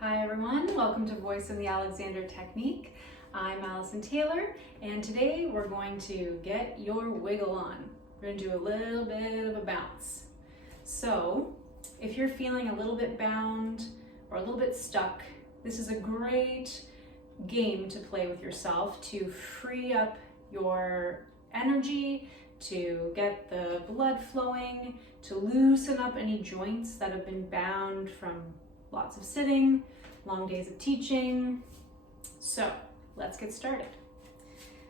Hi everyone, welcome to Voice in the Alexander Technique. I'm Alison Taylor, and today we're going to get your wiggle on. We're going to do a little bit of a bounce. So, if you're feeling a little bit bound or a little bit stuck, this is a great game to play with yourself to free up your energy, to get the blood flowing, to loosen up any joints that have been bound from lots of sitting, long days of teaching. So let's get started.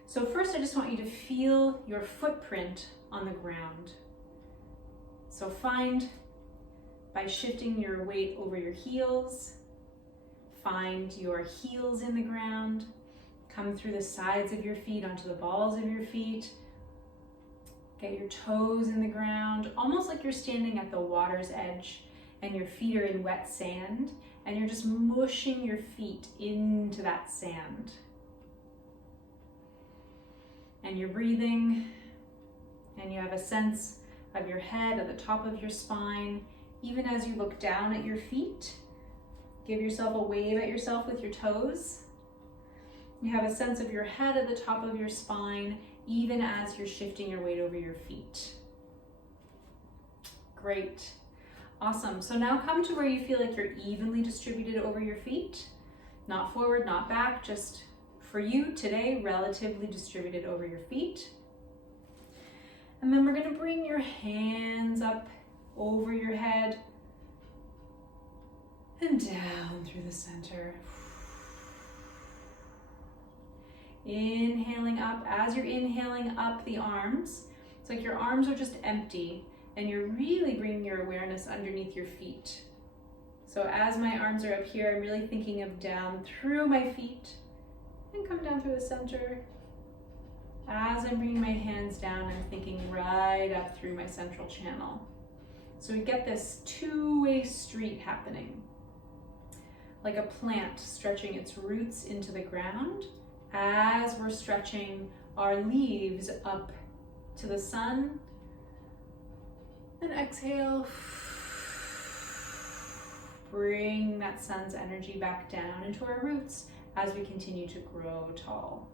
So first I just want you to feel your footprint on the ground. So find, by shifting your weight over your heels, find your heels in the ground, come through the sides of your feet onto the balls of your feet, get your toes in the ground, almost like you're standing at the water's edge and your feet are in wet sand, and you're just mushing your feet into that sand. And you're breathing, and you have a sense of your head at the top of your spine. Even as you look down at your feet, give yourself a wave at yourself with your toes. You have a sense of your head at the top of your spine, even as you're shifting your weight over your feet. Great. Awesome. So now come to where you feel like you're evenly distributed over your feet. Not forward, not back, just for you today, relatively distributed over your feet. And then we're going to bring your hands up over your head and down through the center. Inhaling up. As you're inhaling up the arms, it's like your arms are just empty and you're really bringing your awareness underneath your feet. So as my arms are up here, I'm really thinking of down through my feet and come down through the center. As I'm bringing my hands down, I'm thinking right up through my central channel. So we get this two-way street happening, like a plant stretching its roots into the ground as we're stretching our leaves up to the sun. And exhale, bring that sun's energy back down into our roots as we continue to grow tall.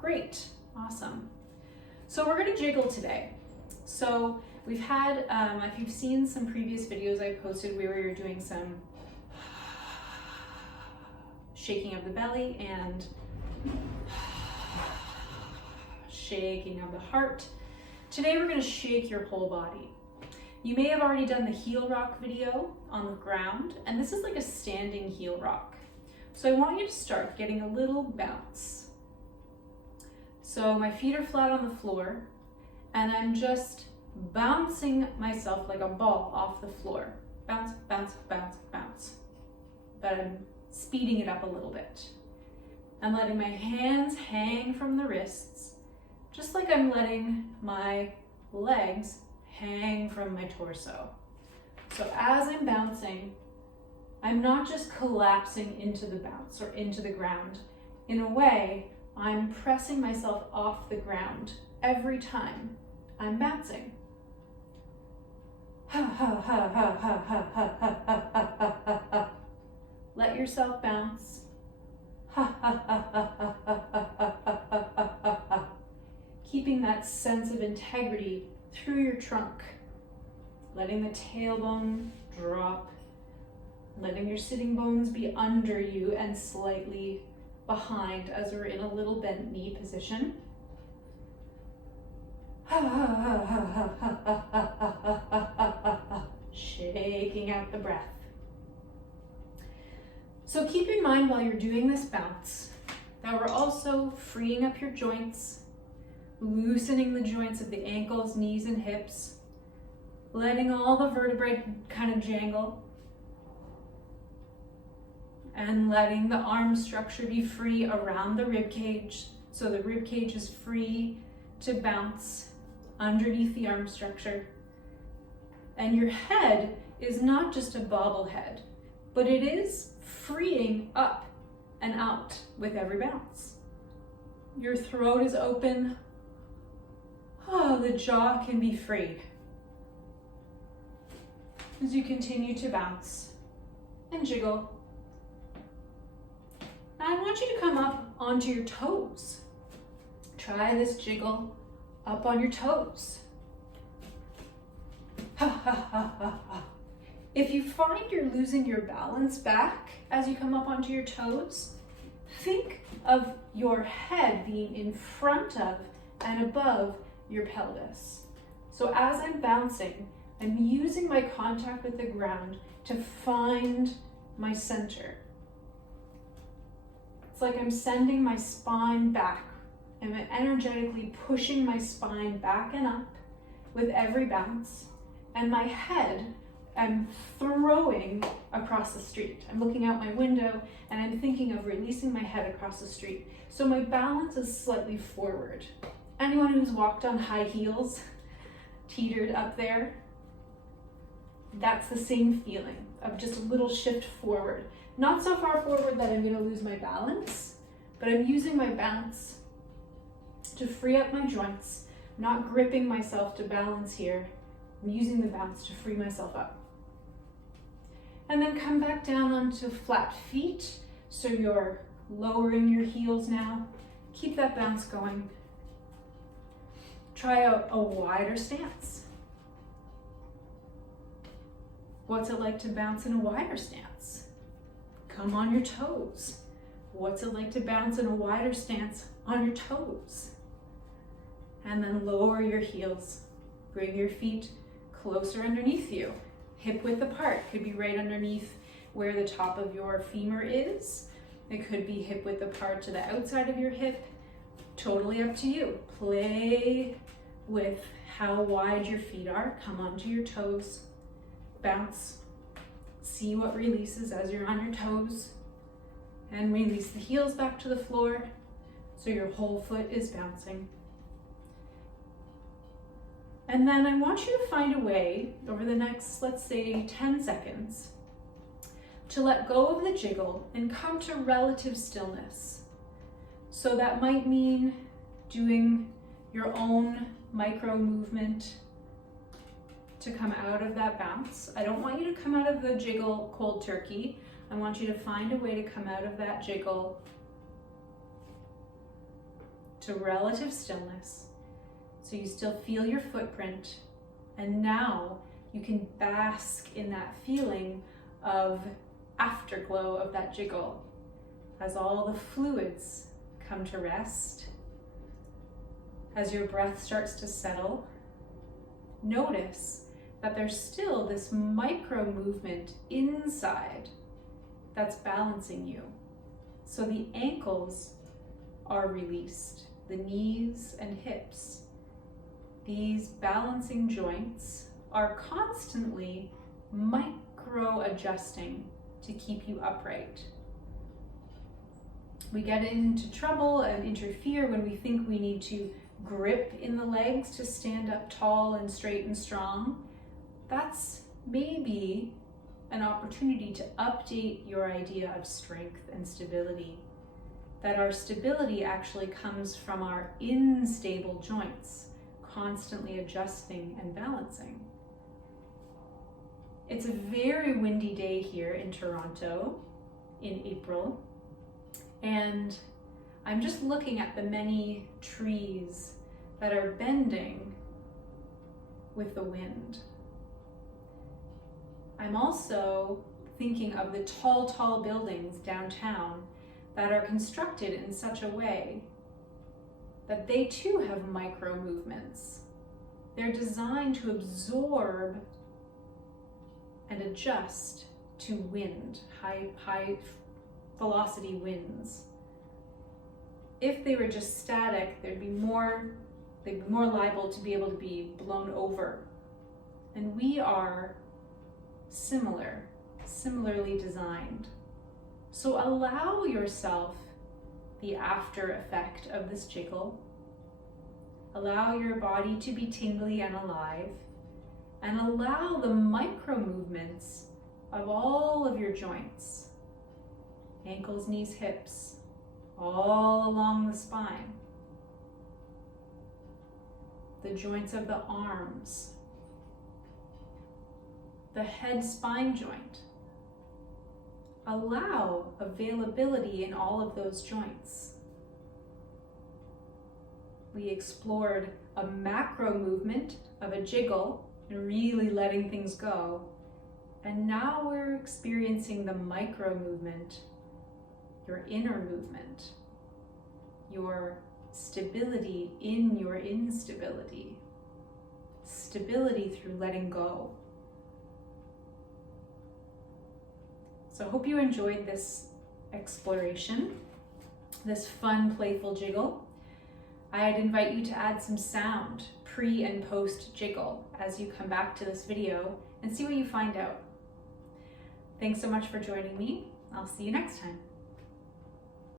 Great, awesome. So we're gonna jiggle today. So we've had, if you've seen some previous videos I posted where we were doing some shaking of the belly and shaking of the heart. Today we're going to shake your whole body. You may have already done the heel rock video on the ground, and this is like a standing heel rock. So I want you to start getting a little bounce. So my feet are flat on the floor, and I'm just bouncing myself like a ball off the floor. Bounce, bounce, bounce, bounce. But I'm speeding it up a little bit. I'm letting my hands hang from the wrists, just like I'm letting my legs hang from my torso. So as I'm bouncing, I'm not just collapsing into the bounce or into the ground. In a way, I'm pressing myself off the ground every time I'm bouncing. Ha ha ha ha ha ha ha ha ha ha ha. Let yourself bounce. Ha ha ha ha ha ha ha ha ha ha ha. Keeping that sense of integrity through your trunk, letting the tailbone drop, letting your sitting bones be under you and slightly behind as we're in a little bent knee position. Shaking out the breath. So keep in mind while you're doing this bounce that we're also freeing up your joints, loosening the joints of the ankles, knees, and hips, letting all the vertebrae kind of jangle, and letting the arm structure be free around the rib cage, so the rib cage is free to bounce underneath the arm structure. And your head is not just a bobblehead, but it is freeing up and out with every bounce. Your throat is open. Oh, the jaw can be free. As you continue to bounce and jiggle Now I want you to come up onto your toes. Try this jiggle up on your toes. Ha ha ha ha ha. If you find you're losing your balance back as you come up onto your toes, think of your head being in front of and above your pelvis. So as I'm bouncing, I'm using my contact with the ground to find my center. It's like I'm sending my spine back. I'm energetically pushing my spine back and up with every bounce, and my head I'm throwing across the street. I'm looking out my window and I'm thinking of releasing my head across the street. So my balance is slightly forward. Anyone who's walked on high heels, teetered up there, that's the same feeling of just a little shift forward. Not so far forward that I'm going to lose my balance, but I'm using my bounce to free up my joints, not gripping myself to balance here. I'm using the bounce to free myself up. And then come back down onto flat feet. So you're lowering your heels now. Keep that bounce going. Try a wider stance. What's it like to bounce in a wider stance? Come on your toes. What's it like to bounce in a wider stance on your toes? And then lower your heels. Bring your feet closer underneath you. Hip width apart. Could be right underneath where the top of your femur is. It could be hip width apart to the outside of your hip. Totally up to you. Play with how wide your feet are. Come onto your toes. Bounce. See what releases as you're on your toes. And release the heels back to the floor so your whole foot is bouncing. And then I want you to find a way over the next, let's say, 10 seconds to let go of the jiggle and come to relative stillness. So that might mean doing your own micro movement to come out of that bounce. I don't want you to come out of the jiggle cold turkey. I want you to find a way to come out of that jiggle to relative stillness. So you still feel your footprint, and now you can bask in that feeling of afterglow of that jiggle as all the fluids come to rest. As your breath starts to settle, notice that there's still this micro movement inside that's balancing you. So the ankles are released, the knees and hips. These balancing joints are constantly micro adjusting to keep you upright. We get into trouble and interfere when we think we need to grip in the legs to stand up tall and straight and strong. That's maybe an opportunity to update your idea of strength and stability. That our stability actually comes from our unstable joints, constantly adjusting and balancing. It's a very windy day here in Toronto in April, and I'm just looking at the many trees that are bending with the wind. I'm also thinking of the tall buildings downtown that are constructed in such a way that they too have micro movements. They're designed to absorb and adjust to wind, high velocity winds. If they were just static, they'd be more liable to be able to be blown over. And we are similarly designed. So allow yourself the after effect of this jiggle. Allow your body to be tingly and alive, and allow the micro movements of all of your joints, ankles, knees, hips, all along the spine, the joints of the arms, the head spine joint. allow availability in all of those joints. We explored a macro movement of a jiggle and really letting things go. And now we're experiencing the micro movement, your inner movement, your stability in your instability, stability through letting go. So I hope you enjoyed this exploration, this fun, playful jiggle. I'd invite you to add some sound pre and post jiggle as you come back to this video and see what you find out. Thanks so much for joining me. I'll see you next time.